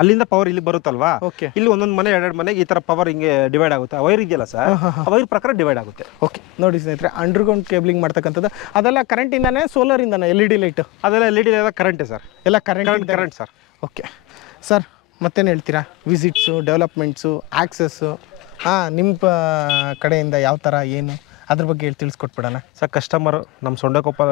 ಅಲ್ಲಿಂದ ಪವರ್ ಇಲ್ಲಿ ಬರುತ್ತಲ್ವಾ, ಓಕೆ. ಇಲ್ಲಿ ಒಂದೊಂದು ಮನೆ 2 ಮನೆಗೆ ಈ ತರ ಪವರ್ ಹಿಂಗೆ ಡಿವೈಡ್ ಆಗುತ್ತೆ. ವೈರ್ ಇದೆಯಲ್ಲ ಸರ್, ವೈರ್ ಪ್ರಕಾರ ಡಿವೈಡ್ ಆಗುತ್ತೆ. ಓಕೆ, ನೋಡಿ ಸ್ನೇಹಿತರೆ, ಅಂಡರ್ಗ್ರೌಂಡ್ ಕೇಬಲಿಂಗ್ ಮಾಡ್ತಕ್ಕಂಥದ್ದು ಅದೆಲ್ಲ ಕರೆಂಟ್ ಇಂದಾನೆ, ಸೋಲಾರ್ ಇಂದಾನೆ, LED ಲೈಟ್ ಅದೆಲ್ಲ LED ಎಲ್ಲ ಕರೆಂಟ್ ಸರ್, ಎಲ್ಲ ಕರೆಂಟ್ ಸರ್. ಓಕೆ ಸರ್, ಮತ್ತೇನು ಹೇಳ್ತೀರಾ? ವಿಸಿಟ್ಸು, ಡೆವಲಪ್ಮೆಂಟ್ಸು, ಆಕ್ಸಸ್ಸು, ನಿಮ್ಮ ಕಡೆಯಿಂದ ಯಾವ ಥರ ಏನು ಅದ್ರ ಬಗ್ಗೆ ತಿಳಿಸ್ಕೊಟ್ಬಿಡೋಣ ಸರ್. ಕಸ್ಟಮರ್ ನಮ್ಮ ಸೊಂಡಕೊಪ್ಪ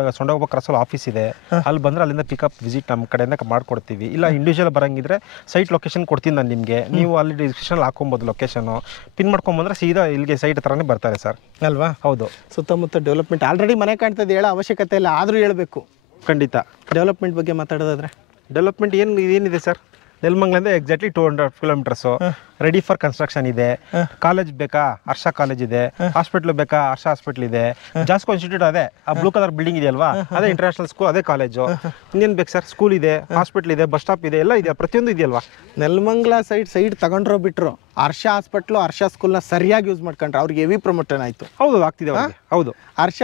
ಕ್ರಾಸಲ್ಲಿ ಆಫೀಸ್ ಇದೆ, ಅಲ್ಲಿ ಬಂದರೆ ಅಲ್ಲಿಂದ ಪಿಕಪ್ ವಿಸಿಟ್ ನಮ್ಮ ಕಡೆಯಿಂದ ಮಾಡ್ಕೊಡ್ತೀವಿ. ಇಲ್ಲ ಇಂಡಿವಿಜುವಲ್ ಬರಂಗಿದ್ರೆ ಸೈಟ್ ಲೊಕೇಶನ್ ಕೊಡ್ತೀನಿ ನಾನು ನಿಮಗೆ, ನೀವು ಅಲ್ಲಿ ಡಿಸ್ಕ್ರಿಪ್ಷನ್ ಹಾಕೊಬೋದು. ಲೊಕೇಶನು ಪಿನ್ ಮಾಡ್ಕೊಂಬಂದ್ರೆ ಸೀದಾ ಇಲ್ಲಿಗೆ ಸೈಟ್ ಹತ್ರನೇ ಬರ್ತಾರೆ ಸರ್. ಅಲ್ವಾ? ಹೌದು. ಸುತ್ತಮುತ್ತ ಡೆವಲಪ್ಮೆಂಟ್ ಆಲ್ರೆಡಿ ಮನೆ ಕಾಣ್ತದೆ, ಹೇಳೋ ಅವಶ್ಯಕತೆ ಇಲ್ಲ, ಆದರೂ ಹೇಳಬೇಕು. ಖಂಡಿತ. ಡೆವಲಪ್ಮೆಂಟ್ ಬಗ್ಗೆ ಮಾತಾಡೋದಾದ್ರೆ ಡೆವಲಪ್ಮೆಂಟ್ ಏನಿದೆ ಸರ್, ನೆಲಮಂಗಲಿಂದ exactly 200 kilometres, ready for construction ಇದೆ. ಕಾಲೇಜ್ ಬೇಕಾ, ಹರ್ಷ ಕಾಲೇಜ್ ಇದೆ. ಹಾಸ್ಪಿಟ್ಲ್ ಬೇಕಾ, ಹರ್ಷ ಹಾಸ್ಪಿಟ್ಲ್ ಇದೆ. ಜಾಸ್ಕೋ ಇನ್ಸ್ಟಿಟ್ಯೂಟ್ ಅದೇ, ಆ ಬ್ಲೂ ಕಲರ್ ಬಿಲ್ಡಿಂಗ್ ಇದೆಯಲ್ವಾ, ಅದೇ ಇಂಟರ್ನ್ಯಾಷನಲ್ ಸ್ಕೂಲ್, ಅದೇ ಕಾಲೇಜು. ಇನ್ನೇನು ಬೇಕು ಸರ್? ಸ್ಕೂಲ್ ಇದೆ, ಹಾಸ್ಪಿಟ್ಲ್ ಇದೆ, ಬಸ್ ಸ್ಟಾಪ್ ಇದೆ, ಎಲ್ಲ ಇದೆ, ಪ್ರತಿಯೊಂದು ಇದೆಯಲ್ವಾ. ನೆಲಮಂಗಲ ಸೈಡ್ ತಗೊಂಡ್ರೋ ಬಿಟ್ರು ಹರ್ಷ ಹಾಸ್ಪಿಟ್ಲು, ಹರ್ಷ ಸ್ಕೂಲ್ನ ಸರಿಯಾಗಿ ಯೂಸ್ ಮಾಡ್ಕೊಂಡ್ರೆ ಅವ್ರಿಗೆ ಹೆವಿ ಪ್ರಮೋಷನ್ ಆಯ್ತು. ಹೌದು, ಆಗ್ತಿದೆ. ಹೌದು, ಹರ್ಷ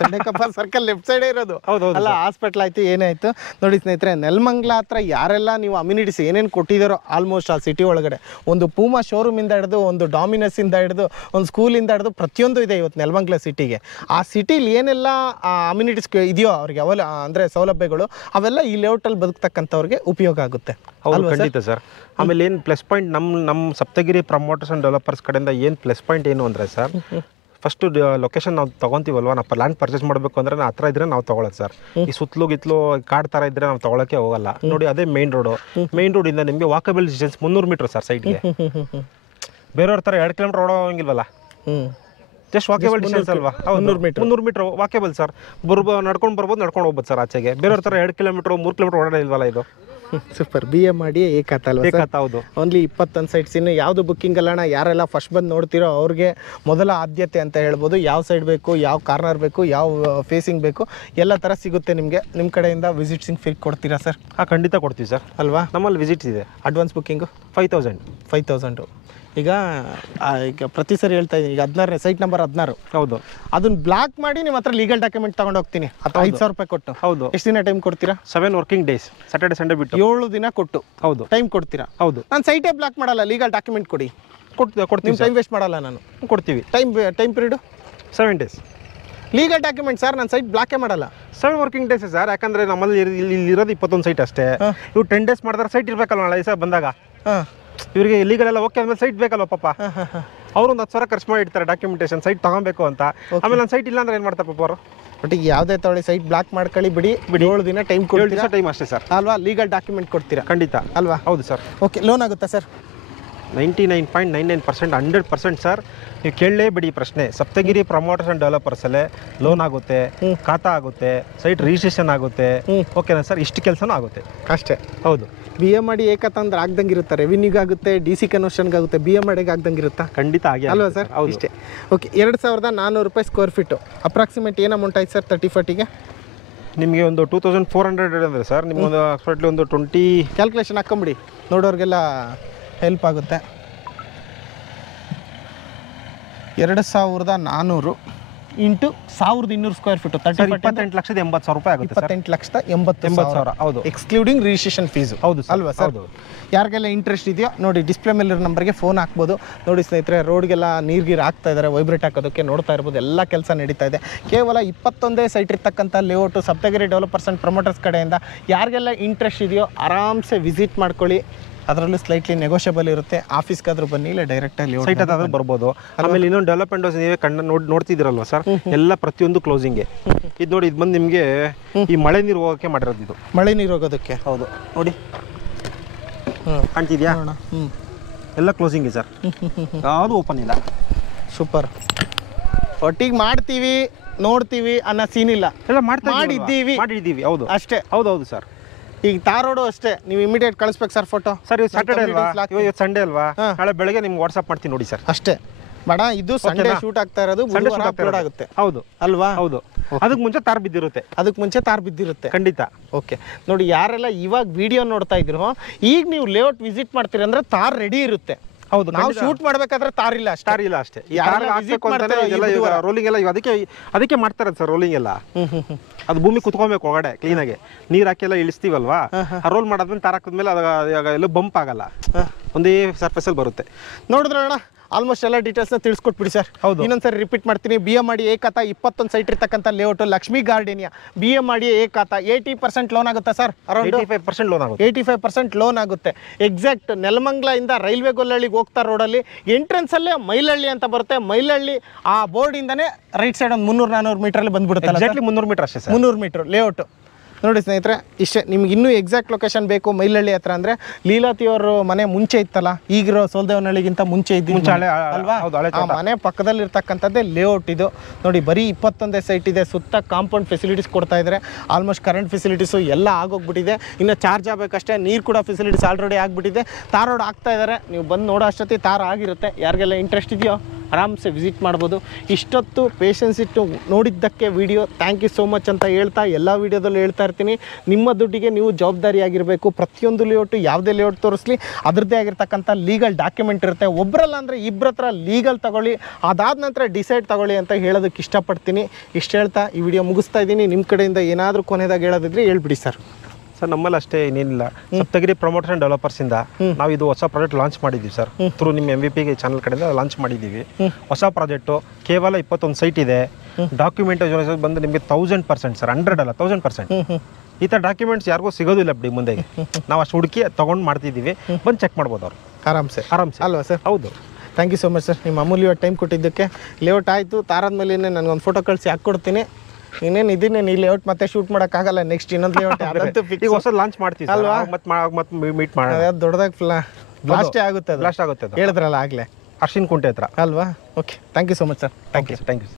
ಸಂಡೇಕಪ್ಪ ಸರ್ಕಲ್ ಲೆಫ್ಟ್ ಸೈಡೇ ಇರೋದು. ಹೌದು ಅಲ್ಲ, ಹಾಸ್ಪಿಟ್ಲ್ ಆಯ್ತು, ಏನಾಯ್ತು ನೋಡಿ ಸ್ನೇಹಿತರೆ. ನೆಲಮಂಗಲ ಹತ್ರ ಯಾರೆಲ್ಲ ನೀವು ಅಮ್ಯುನಿಟೀಸ್ ಏನೇನು ಕೊಟ್ಟಿದ್ದಾರೋ ಆಲ್ಮೋಸ್ಟ್ ಆ ಸಿಟಿ ಒಳಗಡೆ, ಒಂದು ಪೂಮಾ ಶೋರೂಮಿಂದ ಹಿಡಿದು, ಒಂದು ಡಾಮಿನಸ್ ಇಂದ ಹಿಡಿದು, ಒಂದು ಸ್ಕೂಲಿಂದ ಹಿಡಿದು ಪ್ರತಿಯೊಂದು ಇದೆ ಇವತ್ತು ನೆಲಮಂಗಲ ಸಿಟಿಗೆ. ಆ ಸಿಟಿಲಿ ಏನೆಲ್ಲ ಅಮ್ಯುನಿಟೀಸ್ ಇದೆಯೋ ಅವ್ರಿಗೆ ಅಂದರೆ ಸೌಲಭ್ಯಗಳು, ಅವೆಲ್ಲ ಈ ಲೇಔಟಲ್ಲಿ ಬದುಕ್ತಕ್ಕಂಥವ್ರಿಗೆ ಉಪಯೋಗ ಆಗುತ್ತೆ. ಹೌದು, ಖಂಡಿತ ಸರ್. ಆಮೇಲೆ ಏನು ಪ್ಲಸ್ ಪಾಯಿಂಟ್ ನಮ್ಮ ಸಪ್ತಗಿರಿ ಪ್ರಮೋಟರ್ಸ್ ಆ್ಯಂಡ್ ಡೆವಲಪರ್ಸ್ ಕಡೆಯಿಂದ ಏನು ಪ್ಲಸ್ ಪಾಯಿಂಟ್ ಏನು ಅಂದರೆ ಸರ್, ಫಸ್ಟು ಲೊಕೇಶನ್ ನಾವು ತೊಗೊತೀವಲ್ವ, ನಾವು ಲ್ಯಾಂಡ್ ಪರ್ಚೇಸ್ ಮಾಡಬೇಕು ಅಂದರೆ ನಾವು ಹತ್ರ ಇದ್ರೆ ನಾವು ತೊಗೊಳೋದು ಸರ್. ಈ ಸುತ್ತಲೂ ಕಾಡು ಥರ ಇದ್ದರೆ ನಾವು ತೊಗೊಳಕ್ಕೆ ಹೋಗಲ್ಲ. ನೋಡಿ, ಅದೇ ಮೇನ್ ರೋಡಿಂದ ನಿಮಗೆ ವಾಕಬಲ್ ಡಿಸ್ಟೆನ್ಸ್ 300 ಮೀಟರ್ ಸರ್ ಸೈಡ್ಗೆ. ಬೇರೆಯವ್ರ ಥರ 2 ಕಿಲೋಮೀಟರ್ ಓಡೋಂಗಿಲ್ವಲ್ಲ, ಜಸ್ಟ್ ವಾಕೇಬಲ್ ಡಿಸ್ಟೆನ್ಸ್ ಅಲ್ವಾ. 300 ಮೀಟರ್ ವಾಕೇಬಲ್ ಸರ್. ನಡ್ಕೊಂಡು ಬರ್ಬೋದು, ನಡ್ಕೊಂಡು ಹೋಗ್ಬೋದು ಸರ್ ಆಚೆಗೆ. ಬೇರೆಯವ್ರ ಥರ 2 ಕಿಲೋಮೀಟರ್ 3 ಕಿಲೋಮೀಟರ್ ಓಡಾಡಿಲ್ವಲ್ಲ ಇದು. ಸೂಪರ್. BM ಮಾಡಿ ಏಕಾತ ಅಲ್ವಾ? ಹೌದು. Only 21 sites. ಇನ್ನು ಯಾವುದು ಬುಕ್ಕಿಂಗ್ ಅಲ್ಲಣ್ಣ, ಯಾರೆಲ್ಲ ಫಸ್ಟ್ ಬಂದು ನೋಡ್ತಿರೋ ಅವ್ರಿಗೆ ಮೊದಲ ಆದ್ಯತೆ ಅಂತ ಹೇಳ್ಬೋದು. ಯಾವ ಸೈಡ್ ಬೇಕು, ಯಾವ ಕಾರ್ನರ್ ಬೇಕು, ಯಾವ ಫೇಸಿಂಗ್ ಬೇಕು, ಎಲ್ಲ ಥರ ಸಿಗುತ್ತೆ ನಿಮಗೆ. ನಿಮ್ಮ ಕಡೆಯಿಂದ ವಿಸಿಟ್ಸಿಂಗ್ ಫೀ ಕೊಡ್ತೀರಾ ಸರ್? ಖಂಡಿತ ಕೊಡ್ತೀವಿ ಸರ್. ಅಲ್ವಾ? ನಮ್ಮಲ್ಲಿ ವಿಸಿಟ್ಸ್ ಇದೆ. Advance booking 5,000. ಈಗ ಪ್ರತಿ ಸರಿ ಹೇಳ್ತಾ ಇದ್ದೀನಿ, ಈಗ 16ನೇ ಸೈಟ್ ನಂಬರ್ 16. ಹೌದು. ಅದನ್ನ ಬ್ಲಾಕ್ ಮಾಡಿ ನಿಮ್ಮ ಹತ್ರ ಲೀಗಲ್ ಡಾಕ್ಯುಮೆಂಟ್ ತಗೊಂಡು ಹೋಗ್ತೀನಿ, ಅಥವಾ 5,000 ರೂಪಾಯಿ ಕೊಟ್ಟು. ಹೌದು. ಎಷ್ಟು ದಿನ ಟೈಮ್ ಕೊಡ್ತೀರಾ? 7 ವರ್ಕಿಂಗ್ ಡೇಸ್, ಸ್ಯಾಟರ್ಡೆ ಸಂಡೇ ಬಿಟ್ಟು 7 ದಿನ ಕೊಟ್ಟು. ಹೌದು, ಟೈಮ್ ಕೊಡ್ತೀರಾ? ಹೌದು. ನಾನು ಸೈಟೇ ಬ್ಲಾಕ್ ಮಾಡಲ್ಲ, ಲೀಗಲ್ ಡಾಕ್ಯುಮೆಂಟ್ ಕೊಡಿ. ಕೊಡ್ತೀವಿ. ಟೈಮ್ ವೇಸ್ಟ್ ಮಾಡಲ್ಲ ನಾನು. ಕೊಡ್ತೀವಿ. Time period 7 days. Legal document sir, ನಾನು ಸೈಟ್ ಬ್ಲಾಕೇ ಮಾಡಲ್ಲ. 7 ವರ್ಕಿಂಗ್ ಡೇಸ್ ಸರ್. ಯಾಕಂದ್ರೆ ನಮ್ಮಲ್ಲಿ ಇಲ್ಲಿ ಇರೋದು 21 ಸೈಟ್ ಅಷ್ಟೇ. ಇವ್ರು 10 ಡೇಸ್ ಮಾಡಿದ್ರೆ ಸೈಟ್ ಇರ್ಬೇಕಲ್ವ ನಾಳೆ ಸರ್ ಬಂದಾಗ. ಇವರಿಗೆ ಲೀಗಲ್ ಎಲ್ಲ ಓಕೆ ಆದ್ಮೇಲೆ ಸೈಟ್ ಬೇಕಲ್ವ ಪಾಪ. ಅವ್ರು ಒಂದು 10,000 ಖರ್ಚು ಮಾಡಿ ಇಡ್ತಾರೆ ಡಾಕ್ಯುಮೆಂಟೇಶನ್, ಸೈಟ್ ತಗೊಬೇಕು ಅಂತ. ಆಮೇಲೆ ನನ್ನ ಸೈಟ್ ಇಲ್ಲ ಅಂದ್ರೆ ಏನು ಮಾಡ್ತಾರೆ ಪಾಪ ಅವರು? ಬಟ್ ಈಗ ಯಾವುದೇ ತಗೊಳ್ಳಿ, ಸೈಟ್ ಬ್ಲಾಕ್ ಮಾಡ್ಕೊಳ್ಳಿ, ಬಿಡಿ 7 ದಿನ ಟೈಮ್ ಕೊಡ್ತೀರಾ? ಟೈಮ್ ಅಷ್ಟೇ ಸರ್. ಅಲ್ವಾ? ಲೀಗಲ್ ಡಾಕ್ಯುಮೆಂಟ್ ಕೊಡ್ತೀರಾ? ಖಂಡಿತ. ಅಲ್ವಾ? ಹೌದು ಸರ್. ಓಕೆ. ಲೋನ್ ಆಗುತ್ತಾ ಸರ್? 99.99%, 100% ಸರ್. ನೀವು ಕೇಳಲೇಬಿಡಿ ಪ್ರಶ್ನೆ. ಸಪ್ತಗಿರಿ ಪ್ರಮೋಟರ್ಸ್ ಆ್ಯಂಡ್ ಡೆವಲಪರ್ಸಲ್ಲೇ ಲೋನ್ ಆಗುತ್ತೆ, ಖಾತಾ ಆಗುತ್ತೆ, ಸೈಟ್ ರಿಜಿಸ್ಟ್ರೇಷನ್ ಆಗುತ್ತೆ. ಓಕೆನಾ ಸರ್? ಇಷ್ಟು ಕೆಲಸನೂ ಆಗುತ್ತೆ ಅಷ್ಟೇ. ಹೌದು. BM ಮಾಡಿ ಏಕತ್ತಂದ್ರೆ ಆಗ್ದಂಗೆ ಇರುತ್ತೆ, ರೆವಿನ್ಯೂಗೆ ಆಗುತ್ತೆ, DC ಕನ್ವರ್ಷನ್ಗೆ ಆಗುತ್ತೆ, BM ಮಾಡಿಗೆ ಆಗ್ದಂಗೆ ಇರುತ್ತಾ? ಖಂಡಿತ ಆಗಿ ಅಲ್ವಾ ಸರ್? ಹೌದು. ಇಷ್ಟೇ. ಓಕೆ. 2,400 ರೂಪಾಯಿ ಸ್ಕ್ವೇರ್ ಫೀಟು. ಅಪ್ರಾಕ್ಸಿಮೇಟ್ ಏನು ಅಮೌಂಟ್ ಆಯ್ತು ಸರ್ 30-40ಗೆ? ನಿಮಗೆ ಒಂದು 2,400 ಅಂದರೆ ಸರ್, ನಿಮ್ಗೊಂದು ಅಪ್ರಾಕ್ಸಿಮೇಟ್ಲಿ ಒಂದು 20 ಕ್ಯಾಲ್ಕುಲೇಷನ್ ಹಾಕೊಂಬಿಡಿ, ನೋಡೋರಿಗೆಲ್ಲ ಹೆಲ್ಪ್ ಆಗುತ್ತೆ. 2,400 ಇಂಟು 1,200 ಸ್ಕ್ವೇರ್ ಫೀಟು 28,80,000 ರೂಪಾಯಿ ಆಗುತ್ತೆ. 28,80,000. ಹೌದು, ಎಕ್ಸ್ಕ್ಲೂಡಿಂಗ್ ರಿಜಿಸ್ಟ್ರೇಷನ್ ಫೀಸು. ಹೌದು ಅಲ್ವಾ ಸರ್? ಯಾರಿಗೆಲ್ಲ ಇಂಟ್ರೆಸ್ಟ್ ಇದೆಯೋ ನೋಡಿ, ಡಿಸ್ಪ್ಲೇ ಮೇಲಿರೋ ನಂಬರ್ಗೆ ಫೋನ್ ಹಾಕ್ಬೋದು. ನೋಡಿ ಸ್ನೇಹಿತರೆ, ರೋಡ್ಗೆಲ್ಲ ನೀರು ಹಾಕ್ತಾ ಇದ್ದಾರೆ, ವೈಬ್ರೇಟ್ ಹಾಕೋದಕ್ಕೆ ನೋಡ್ತಾ ಇರ್ಬೋದು. ಎಲ್ಲ ಕೆಲಸ ನಡೀತಾ ಇದೆ. ಕೇವಲ 21 ಸೈಟ್ ಇರ್ತಕ್ಕಂಥ layout Saptagiri developers and promoters ಕಡೆಯಿಂದ. ಯಾರಿಗೆಲ್ಲ ಇಂಟ್ರೆಸ್ಟ್ ಇದೆಯೋ ಆರಾಮ್ಸೆ ವಿಸಿಟ್ ಮಾಡ್ಕೊಳ್ಳಿ. ಅದರಲ್ಲೂ ಸ್ಲೈಟ್ಲಿ ನೆಗೋಷಿಯಬಲ್ ಇರುತ್ತೆ. ಆಫೀಸ್ಗಾದ್ರೂ ಬನ್ನಿ, ಇಲ್ಲ ಡೈರೆಕ್ಟಾಗಿ ಸೈಟ್ ಅದಾದ್ರೂ ಬರ್ಬೋದು. ಆಮೇಲೆ ಇನ್ನೊಂದು ಡೆವಲಪ್ಮೆಂಟ್ ನೀವೇ ನೋಡ್ತಿದ್ದೀರಲ್ವ ಸರ್, ಎಲ್ಲ ಪ್ರತಿಯೊಂದು ಕ್ಲೋಸಿಂಗ್ಗೆ. ಇದು ನೋಡಿ, ಇದು ಬಂದು ನಿಮಗೆ ಈ ಮಳೆ ನೀರು ಹೋಗೋಕ್ಕೆ ಮಾಡಿರೋದು. ಇದು ಮಳೆ ನೀರು ಹೋಗೋದಕ್ಕೆ. ಹೌದು, ನೋಡಿ ಕಾಣ್ತಿದ್ಯಾ? ಎಲ್ಲ ಕ್ಲೋಸಿಂಗ್ ಸರ್, ಯಾವುದು ಓಪನ್ ಇಲ್ಲ. ಸೂಪರ್. ಒಟ್ಟಿಗೆ ಮಾಡ್ತೀವಿ, ನೋಡ್ತೀವಿ ಅನ್ನೋ ಸೀನ್ ಇಲ್ಲ, ಎಲ್ಲ ಮಾಡಿದ್ದೀವಿ. ಹೌದು ಅಷ್ಟೇ. ಹೌದೌದು ಸರ್. ಈಗ ತಾರ್ ರೋಡು ಅಷ್ಟೇ, ನೀವು ಇಮಿಡಿಯೇಟ್ ಕಳಿಸ್ಬೇಕು ಸರ್ ಫೋಟೋ. ಸರ್, ಇವತ್ತು ಸ್ಯಾಟರ್ಡೇ ಅಲ್ವಾ, ಇವತ್ತು ಸಂಡೇ ಅಲ್ವಾ, ನಾಳೆ ಬೆಳಗ್ಗೆ ನಿಮ್ಗೆ ವಾಟ್ಸಪ್ ಮಾಡ್ತೀನಿ ನೋಡಿ ಸರ್. ಅಷ್ಟೇ ಬೇಡ, ಇದು ಸಂಡೇ ಶೂಟ್ ಆಗ್ತಾ ಇರೋದು, ಅಪ್ಲೋಡ್ ಆಗುತ್ತೆ. ಹೌದು ಅಲ್ವಾ? ಹೌದು. ಅದಕ್ಕೆ ಮುಂಚೆ ತಾರ್ ಬಿದ್ದಿರುತ್ತೆ. ಖಂಡಿತ. ಓಕೆ. ನೋಡಿ, ಯಾರೆಲ್ಲ ಇವಾಗ ವಿಡಿಯೋ ನೋಡ್ತಾ ಇದ್ರು, ಈಗ ನೀವು ಲೇಔಟ್ ವಿಸಿಟ್ ಮಾಡ್ತೀರಿ ಅಂದ್ರೆ ತಾರ್ ರೆಡಿ ಇರುತ್ತೆ. ಹೌದು, ನಾವು ಶೂಟ್ ಮಾಡ್ಬೇಕಾದ್ರೆ ತಾರಿಲ್ಲ ಅಷ್ಟೇ. ಸ್ಟಾರ್ ಇಲ್ಲ ಅಷ್ಟೇ. ಈ ಯಾರೆಲ್ಲ ತಾರ್ visit ಹಾಕ್ಬೇಕು ಅಂತಾನೆ ಮಾಡ್ತಾರೋ ಇದೆಲ್ಲ ಈ ಈಗ ಬುಧವಾರ. ರೋಲಿಂಗ್ ಎಲ್ಲ ಅದಕ್ಕೆ ಮಾಡ್ತಾರೆ ಸರ್ ರೋಲಿಂಗ್ ಎಲ್ಲ. ಅದು ಭೂಮಿ ಕುತ್ಕೊಬೇಕು ಒಳಗಡೆ ಕ್ಲೀನಾಗಿ, ನೀರ್ ಹಾಕಿ ಎಲ್ಲ ಇಳಿಸ್ತೀವಲ್ವಾ, ರೋಲ್ ಮಾಡಾದ್ಮೇಲೆ ತಾರ್ ಹಾಕಿದ್ಮೇಲೆ ಅದು ಎಲ್ಲೂ ಬಂಪ್ ಆಗಲ್ಲ, ಒಂದೇ ಸರ್ಫೇಸ್ ಅಲ್ಲಿ ಬರುತ್ತೆ. ನೋಡಿದ್ರಣ್ಣ ಆಲ್ಮೋಸ್ಟ್ ಎಲ್ಲ ಡೀಟೇಲ್ಸ್ನ ತಿಳಿಸ್ಕೊಟ್ಬಿಡಿ ಸರ್. ಹೌದು. ಇನ್ನೊಂದ್ಸರಿ ರಿಪೀಟ್ ಮಾಡ್ತೀನಿ. BMRD ಏಕಾತ 21 ಸೈಟ್ ಇರ್ತಕ್ಕಂಥ layout Lakshmi Gardenia. BMRD ಏಕಾತ 80% loan ಆಗುತ್ತಾ ಸರ್? ಅರೌಂಡ್ 85% ಲೋನ್ ಆಗುತ್ತೆ. 85% ಲೋನ್ ಆಗುತ್ತೆ. ಎಕ್ಸಾಕ್ಟ್ ನೆಲಮಂಗಲ ಇಂದ ರೈಲ್ವೆ ಗೊಲ್ಲಹಳ್ಳಿಗೆ ಹೋಗ್ತಾ ರೋಡಲ್ಲಿ ಎಂಟ್ರೆನ್ಸ್ ಅಲ್ಲೇ ಮೈಲಹಳ್ಳಿ ಅಂತ ಬರುತ್ತೆ. ಮೈಲಹಳ್ಳಿ ಆ ಬೋರ್ಡ್ ಇಂದಾನೆ ರೈಟ್ ಸೈಡ್ ಒಂದು 300-400 ಮೀಟರ್ ಬಂದ್ಬಿಡುತ್ತೆ. ಎಕ್ಸಾಕ್ಟ್ಲಿ 300 ಮೀಟರ್ ಅಷ್ಟೇ ಸರ್. 300 metre layout. ನೋಡಿ ಸ್ನೇಹಿತರೆ, ಇಷ್ಟೇ. ನಿಮ್ಗೆ ಇನ್ನೂ ಎಕ್ಸಾಕ್ಟ್ ಲೊಕೇಶನ್ ಬೇಕು ಮೈಲಹಳ್ಳಿ ಹತ್ರ ಅಂದರೆ ಲೀಲಾತಿಯವ್ರ ಮನೆ ಮುಂಚೆ ಇತ್ತಲ್ಲ, ಈಗಿರೋ ಸೋಲ್ದೇವನಹಳ್ಳಿಗಿಂತ ಮುಂಚೆ ಇದ್ದಿದ್ದು ಅಲ್ವಾ, ಆ ಮನೆ ಪಕ್ಕದಲ್ಲಿ ಇರ್ತಕ್ಕಂಥದ್ದೇ ಲೇಔಟ್ ಇದು. ನೋಡಿ ಬರೀ 21 ಸೈಟ್ ಇದೆ. ಸುತ್ತ ಕಾಂಪೌಂಡ್ ಫೆಸಿಲಿಟೀಸ್ ಕೊಡ್ತಾ ಇದ್ದಾರೆ. ಆಲ್ಮೋಸ್ಟ್ ಕರೆಂಟ್ ಫೆಸಿಲಿಟೀಸು ಎಲ್ಲ ಆಗೋಗ್ಬಿಟ್ಟಿದೆ. ಇನ್ನು ಚಾರ್ಜ್ ಆಗಬೇಕಷ್ಟೇ. ನೀರು ಕೂಡ ಫೆಸಿಲಿಟೀಸ್ ಆಲ್ರೆಡಿ ಆಗಿಬಿಟ್ಟಿದೆ. ತಾರ್ ರೋಡ್ ಆಗ್ತಾ ಇದ್ದಾರೆ. ನೀವು ಬಂದು ನೋಡೋ ಅಷ್ಟೊತ್ತಿ ತಾರ್ ಆಗಿರುತ್ತೆ. ಯಾರಿಗೆಲ್ಲ ಇಂಟ್ರೆಸ್ಟ್ ಇದೆಯೋ ಆರಾಮ್ಸೆ ವಿಸಿಟ್ ಮಾಡ್ಬೋದು. ಇಷ್ಟೊತ್ತು ಪೇಷನ್ಸ್ ಇಟ್ಟು ನೋಡಿದ್ದಕ್ಕೆ video thank you so much ಅಂತ ಹೇಳ್ತಾ ಎಲ್ಲ ವೀಡಿಯೋದಲ್ಲೂ ಹೇಳ್ತಾ ಇರ್ತೀನಿ, ನಿಮ್ಮ ದುಡ್ಡಿಗೆ ನೀವು ಜವಾಬ್ದಾರಿಯಾಗಿರಬೇಕು. ಪ್ರತಿಯೊಂದು ಲೇಔಟು ಯಾವುದೇ ಲೇಔಟ್ ತೋರಿಸ್ಲಿ ಅದರದ್ದೇ ಆಗಿರ್ತಕ್ಕಂಥ ಲೀಗಲ್ ಡಾಕ್ಯುಮೆಂಟ್ ಇರುತ್ತೆ. ಒಬ್ಬರಲ್ಲ ಅಂದರೆ ಇಬ್ಬರ ಹತ್ರ ಲೀಗಲ್ ತಗೊಳ್ಳಿ, ಅದಾದ ನಂತರ ಡಿಸೈಡ್ ತಗೊಳ್ಳಿ ಅಂತ ಹೇಳೋದಕ್ಕೆ ಇಷ್ಟಪಡ್ತೀನಿ. ಇಷ್ಟು ಹೇಳ್ತಾ ಈ ವಿಡಿಯೋ ಮುಗಿಸ್ತಾ ಇದ್ದೀನಿ. ನಿಮ್ಮ ಕಡೆಯಿಂದ ಏನಾದರೂ ಕೊನೆಯದಾಗಿ ಹೇಳೋದಿದ್ರೆ ಹೇಳ್ಬಿಡಿ ಸರ್. ಸರ್ ನಮ್ಮಲ್ಲಿ ಅಷ್ಟೇ ಏನಿಲ್ಲ, ಸಪ್ತಗಿರಿ ಪ್ರಮೋಟರ್ ಅಂಡ್ ಡೆವಲಪರ್ಸ್ ಇಂದ ನಾವು ಇದು ಹೊಸ ಪ್ರಾಜೆಕ್ಟ್ ಲಾಂಚ್ ಮಾಡಿದ್ದೀವಿ ಸರ್. ಥ್ರೂ ನಿಮ್ಮ MVP ಚಾನಲ್ ಕಡೆಯಿಂದ ಲಾಂಚ್ ಮಾಡಿದ್ದೀವಿ. ಹೊಸ ಪ್ರಾಜೆಕ್ಟು ಕೇವಲ 21 ಸೈಟ್ ಇದೆ. ಡಾಕ್ಯುಮೆಂಟೇಷನ್ ಬಂದು ನಿಮಗೆ 1000% ಸರ್, 100 ಅಲ್ಲ 1000%. ಈ ಥರ ಡಾಕ್ಯುಮೆಂಟ್ಸ್ ಯಾರಿಗೂ ಸಿಗೋದಿಲ್ಲ ಬಿಡಿ ಮುಂದೆಗೆ. ನಾವು ಅಷ್ಟು ಹುಡುಕಿ ತೊಗೊಂಡು ಮಾಡ್ತಿದ್ದೀವಿ. ಬಂದು ಚೆಕ್ ಮಾಡ್ಬೋದು ಅವ್ರು ಆರಾಮ್ಸೆ ಅಲ್ವಾ ಸರ್? ಹೌದು. Thank you so much sir, ನಿಮ್ಮ ಅಮೂಲ್ಯವಾದ ಟೈಮ್ ಕೊಟ್ಟಿದ್ದಕ್ಕೆ. ಲೇಔಟ್ ಆಯಿತು, ತಾರಾದ್ಮೇಲೆ ನನಗೊಂದು ಫೋಟೋ ಕಳಿಸಿ ಹಾಕ್ಕೊಡ್ತೀನಿ. ಇನ್ನೇನು ಇದನ್ನೇ ನೀ ಲೇಔಟ್ ಮತ್ತೆ ಶೂಟ್ ಮಾಡೋಕ್ಕಾಗಲ್ಲ. ನೆಕ್ಸ್ಟ್ ಇನ್ನೊಂದು ಲೇಔಟ್ ಈಗ ಹೊಸ ಲಾಂಚ್ ಮಾಡ್ತೀವಿ ಅಲ್ವಾ, ಮತ್ತೆ ಮೀಟ್ ಮಾಡೋಣ. ದೊಡ್ಡದಾಗಿ ಬ್ಲಾಸ್ಟೇ ಆಗುತ್ತೆ. ಬ್ಲಾಸ್ಟ್ ಆಗುತ್ತೆ ಹೇಳಿದ್ರಲ್ಲ ಆಗಲೇ ಅರ್ಶಿನ್ ಕುಂಟೆ ಹತ್ರ ಅಲ್ವಾ? Okay, thank you so much sir. Thank you.